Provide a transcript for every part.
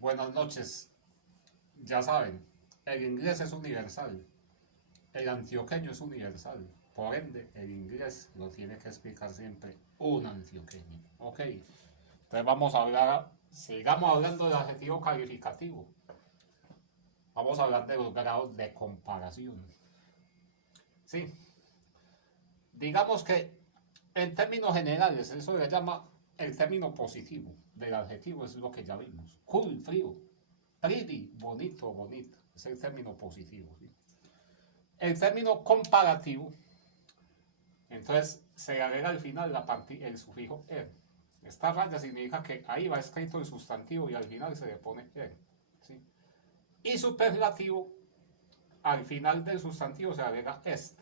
Buenas noches. Ya saben, el inglés es universal, el antioqueño es universal. Por ende, el inglés lo tiene que explicar siempre un antioqueño. Ok, entonces vamos a hablar, sigamos hablando del adjetivo calificativo. Vamos a hablar de los grados de comparación. Sí, digamos que en términos generales, eso le llama el término positivo del adjetivo, es lo que ya vimos. Cool, frío. Pretty, bonito, bonito. Es el término positivo. ¿Sí? El término comparativo, entonces se le agrega al final el sufijo er. Esta raya significa que ahí va escrito el sustantivo y al final se le pone er. ¿Sí? Y superlativo, al final del sustantivo se le agrega est.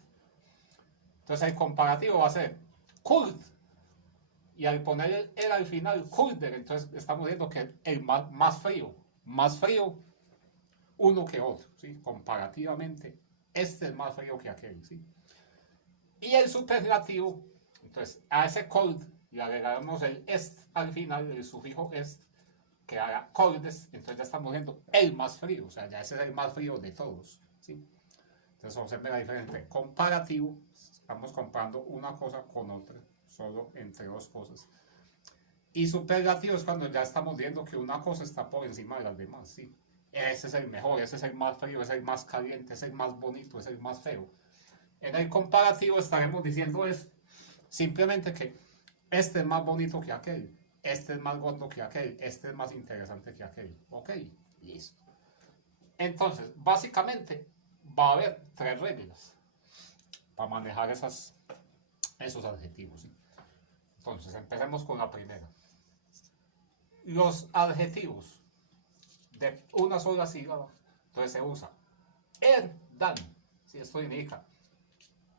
Entonces el comparativo va a ser cold. Y al poner el er al final, colder, entonces estamos viendo que el más frío uno que otro, ¿sí? Comparativamente, este es más frío que aquel, ¿sí? Y el superlativo, entonces a ese cold le agregamos el est al final, el sufijo est, que haga coldest, entonces ya estamos viendo el más frío, o sea, ya ese es el más frío de todos, ¿sí? Entonces vamos a ver la diferencia. Comparativo, estamos comparando una cosa con otra, solo entre dos cosas. Y superlativo es cuando ya estamos viendo que una cosa está por encima de las demás, ¿sí? Ese es el mejor, ese es el más frío, ese es el más caliente, ese es el más bonito, ese es el más feo. En el comparativo estaremos diciendo es simplemente que este es más bonito que aquel, este es más gordo que aquel, este es más interesante que aquel. Ok, listo. Entonces, básicamente va a haber tres reglas para manejar esos adjetivos, ¿sí? Entonces, empecemos con la primera. Los adjetivos de una sola sílaba, entonces se usa dan, si esto indica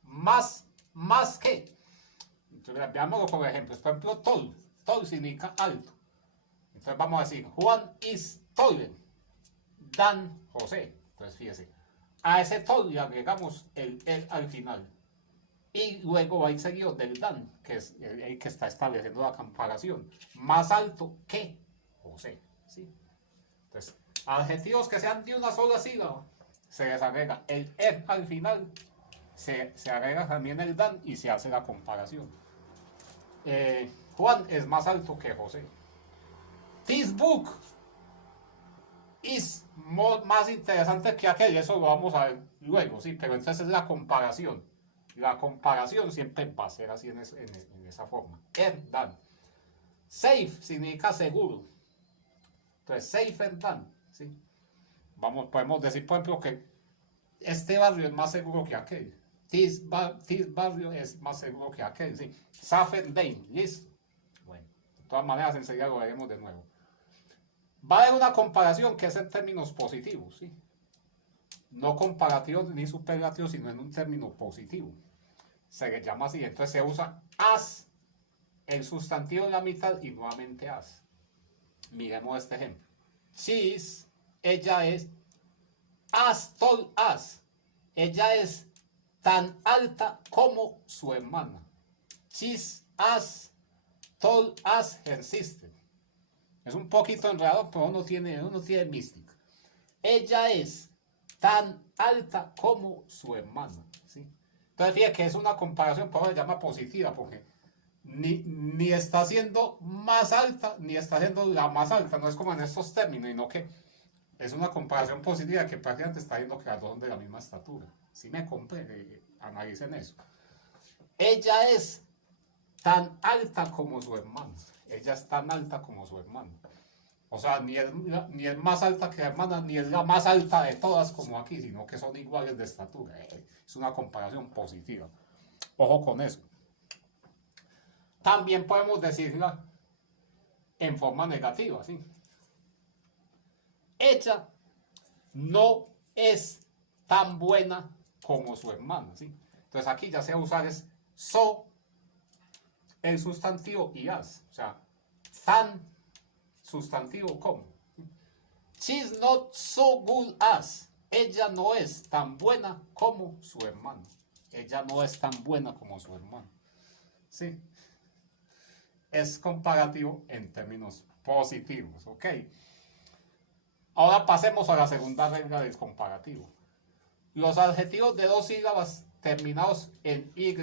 más que. Entonces, veámoslo con ejemplos. Por ejemplo, tall significa alto. Entonces vamos a decir, Juan is taller than José. Entonces fíjese, a ese tall le agregamos el al final. Y luego va a ir seguido del dan, que es el que está estableciendo la comparación. Más alto que José. ¿Sí? Entonces, adjetivos que sean de una sola sílaba, se les agrega el al final, se agrega también el dan y se hace la comparación. Juan es más alto que José. This book is más interesante que aquel, eso lo vamos a ver luego, ¿sí? Pero entonces es la comparación. La comparación siempre va a ser así en esa forma. Dan. Safe significa seguro. Entonces, safer than, ¿sí? Podemos decir, por ejemplo, que este barrio es más seguro que aquel. This barrio es más seguro que aquel, ¿sí? Safer than, listo. Bueno, de todas maneras, enseguida lo veremos de nuevo. Va a haber una comparación que es en términos positivos, ¿sí? No comparativos ni superlativos, sino en un término positivo. Se le llama así, entonces se usa as, el sustantivo en la mitad y nuevamente as. Miremos este ejemplo. She's, ella es as tall as. Ella es tan alta como su hermana. She's as tall as her sister. Es un poquito enredado, pero uno tiene mística. Ella es tan alta como su hermana. ¿Sí? Entonces fíjate que es una comparación, por eso se llama positiva, porque ni está siendo más alta, ni está siendo la más alta, no es como en estos términos, sino que es una comparación positiva que prácticamente está diciendo que las dos son de la misma estatura. Si me compré, analicen eso. Ella es tan alta como su hermano. Ella es tan alta como su hermano. O sea, ni es más alta que la hermana, ni es la más alta de todas como aquí, sino que son iguales de estatura. Es una comparación positiva. Ojo con eso. También podemos decirla en forma negativa, ¿sí? Ella no es tan buena como su hermana, ¿sí? Entonces aquí ya se va a usar es so, el sustantivo y as. O sea, tan sustantivo como. She's not so good as. Ella no es tan buena como su hermano. Ella no es tan buena como su hermano. ¿Sí? Es comparativo en términos positivos, ¿ok? Ahora pasemos a la segunda regla del comparativo. Los adjetivos de dos sílabas terminados en Y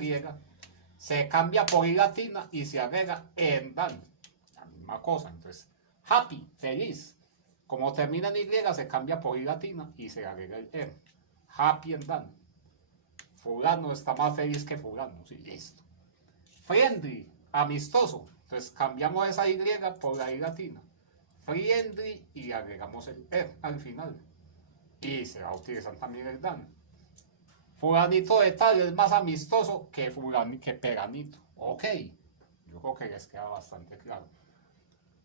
se cambia por I latina y se agrega en dan. La misma cosa. Entonces, happy, feliz. Como termina en Y, se cambia por I latina y se agrega el en. Happy and dan. Fulano está más feliz que fulano. Sí, listo. Friendly, amistoso. Entonces cambiamos esa Y por la I latina. Friendly y agregamos el al final. Y se va a utilizar también el dan. Fulanito de tal es más amistoso que peganito. Ok. Yo creo que les queda bastante claro.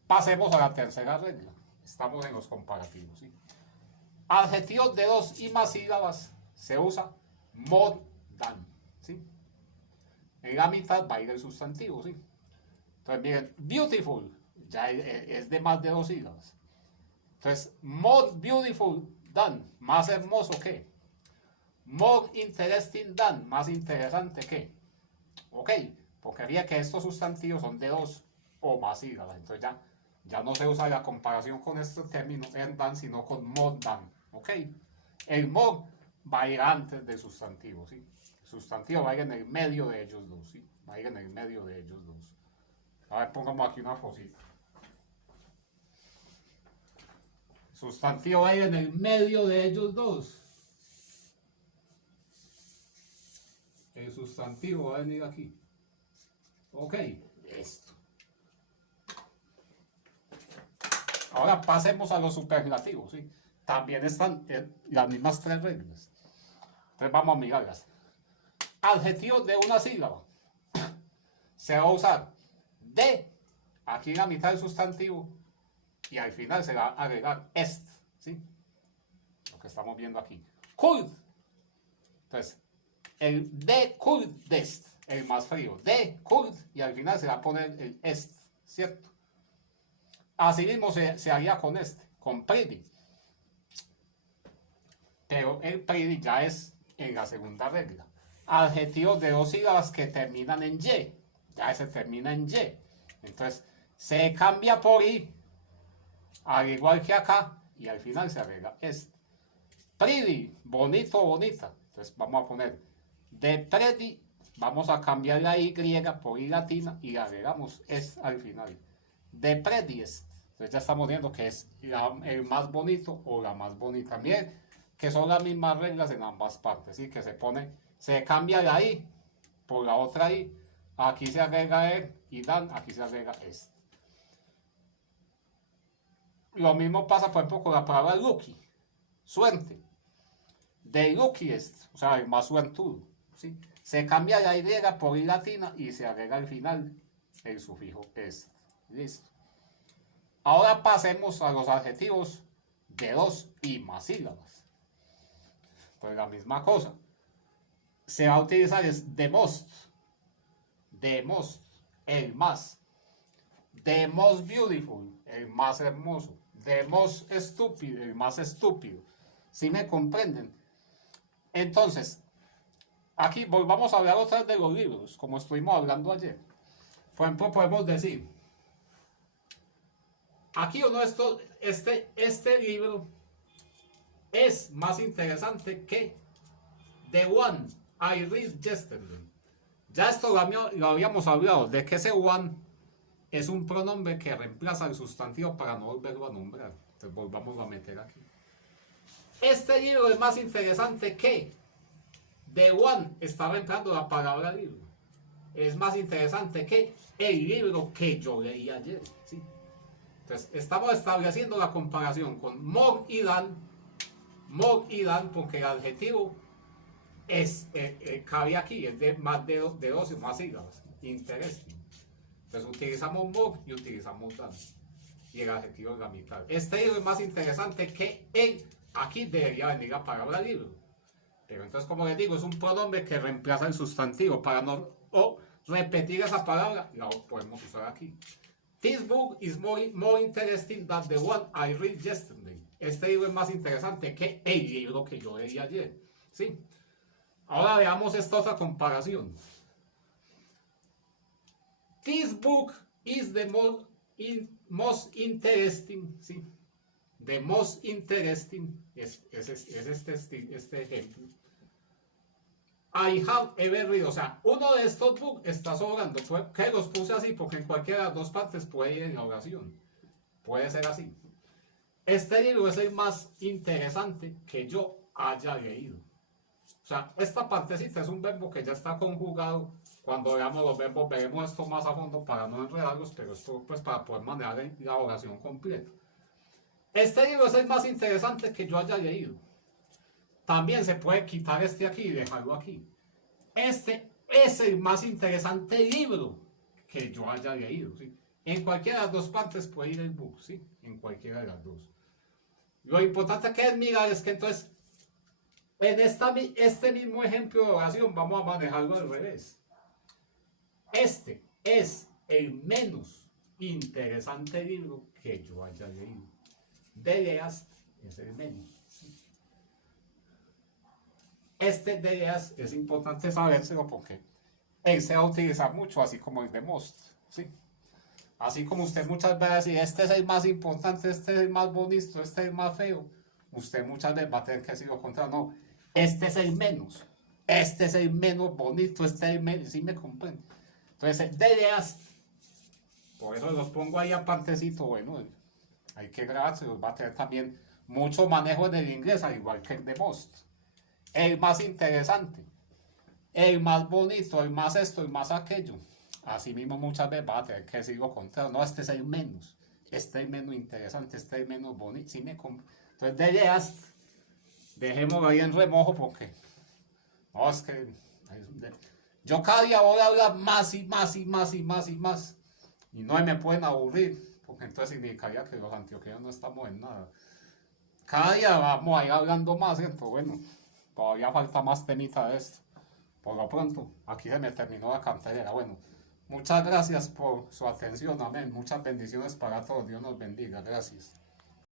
Pasemos a la tercera regla. Estamos en los comparativos. ¿Sí? Adjetivos de dos y más sílabas se usa more than. ¿Sí? En la mitad va a ir el sustantivo. ¿Sí? Entonces miren, beautiful ya es de más de dos sílabas. Entonces, more beautiful than, más hermoso que. More interesting than, más interesante que. Ok, porque había que estos sustantivos son de dos o más sílabas. Entonces ya no se usa la comparación con estos términos en than, sino con more than. Ok, el more va a ir antes del sustantivo. ¿Sí? El sustantivo va a ir en el medio de ellos dos. ¿Sí? Va a ir en el medio de ellos dos. A ver, pongamos aquí una cosita. Sustantivo va a ir en el medio de ellos dos. El sustantivo va a venir aquí. Ok, listo. Ahora pasemos a los superlativos. ¿Sí? También están las mismas tres reglas. Entonces vamos a mirarlas. Adjetivos de una sílaba. Se va a usar de, aquí en la mitad del sustantivo, y al final se va a agregar est. ¿Sí? Lo que estamos viendo aquí. Cold. Entonces, el de coldest, el más frío. De cold, y al final se va a poner el est. ¿Cierto? Así mismo se haría con este, con pretty. Pero el pretty ya es en la segunda regla. Adjetivos de dos sílabas que terminan en y. Ya se termina en y. Entonces, se cambia por i, al igual que acá, y al final se agrega este. Pretty, bonito, bonita. Entonces, vamos a poner de pretty, vamos a cambiar la y por i latina y agregamos es al final. The prettiest. Entonces, ya estamos viendo que es el más bonito o la más bonita. Miren que son las mismas reglas en ambas partes. ¿Sí? Que se cambia la i por la otra i. Aquí se agrega el y dan, aquí se agrega este. Lo mismo pasa, por ejemplo, con la palabra lucky, suerte. The luckiest, o sea, el más suertudo. ¿Sí? Se cambia la y por i latina y se agrega al final el sufijo est. Listo. Ahora pasemos a los adjetivos de dos y más sílabas. Pues la misma cosa. Se va a utilizar es the most, el más. The most beautiful, el más hermoso. The most stupid, el más estúpido. ¿Sí me comprenden? Entonces, aquí volvamos a hablar otra vez de los libros, como estuvimos hablando ayer. Por ejemplo, podemos decir, aquí uno este libro es más interesante que The One I Read Yesterday. Ya esto lo habíamos hablado, de que ese one es un pronombre que reemplaza el sustantivo para no volverlo a nombrar. Entonces volvamos a meter aquí. Este libro es más interesante que The One está reemplazando la palabra libro. Es más interesante que el libro que yo leí ayer. ¿Sí? Entonces estamos estableciendo la comparación con more y than. More y than porque el adjetivo cabe aquí, es de más de dos y más sílabas. Interesting. Entonces utilizamos more y utilizamos than. Y el adjetivo es la mitad. Este libro es más interesante que el. Aquí debería venir la palabra libro. Pero entonces, como les digo, es un pronombre que reemplaza el sustantivo. Para no repetir esa palabra, la podemos usar aquí. This book is more interesting than the one I read yesterday. Este libro es más interesante que el libro que yo leí ayer. ¿Sí? Ahora veamos esta otra comparación. This book is the most interesting. ¿Sí? The most interesting es este ejemplo. I have ever read, o sea, uno de estos books está sobrando. Que los puse así porque en cualquiera de las dos partes puede ir en la oración. Puede ser así. Este libro es el más interesante que yo haya leído. O sea, esta partecita es un verbo que ya está conjugado. Cuando veamos los verbos veremos esto más a fondo para no enredarlos, pero esto pues para poder manejar la oración completa. Este libro es el más interesante que yo haya leído. También se puede quitar este aquí y dejarlo aquí. Este es el más interesante libro que yo haya leído. ¿Sí? En cualquiera de las dos partes puede ir el book, ¿sí? En cualquiera de las dos. Lo importante que es mirar es que entonces, en este mismo ejemplo de oración, vamos a manejarlo al revés. Este es el menos interesante libro que yo haya leído. De leas es el menos. Este de ellas es importante sabérselo porque él se va a utilizar mucho, así como el de most, ¿sí? Así como usted muchas veces dice, este es el más importante, este es el más bonito, este es el más feo, usted muchas veces va a tener que decir lo contrario, no, este es el menos bonito, este es el menos, ¿sí me comprende? Entonces, de ellas, por eso los pongo ahí apartecito, bueno, hay que grabarse, va a tener también mucho manejo del inglés, al igual que el de most. El más interesante, el más bonito, el más esto, el más aquello. Así mismo muchas veces va a tener que decir lo contrario. No, este es el menos. Este es el menos interesante, este es el menos bonito. ¿Sí me Entonces, de ideas, dejémoslo ahí en remojo porque... No, es que... Yo cada día voy a hablar más y más y más y más y más. Y no me pueden aburrir, porque entonces significaría que los antioqueños no estamos en nada. Cada día vamos a ir hablando más, ¿cierto? Bueno, todavía falta más temita de esto. Por lo pronto, aquí se me terminó la cartelera. Bueno, muchas gracias por su atención. Amén. Muchas bendiciones para todos. Dios nos bendiga. Gracias.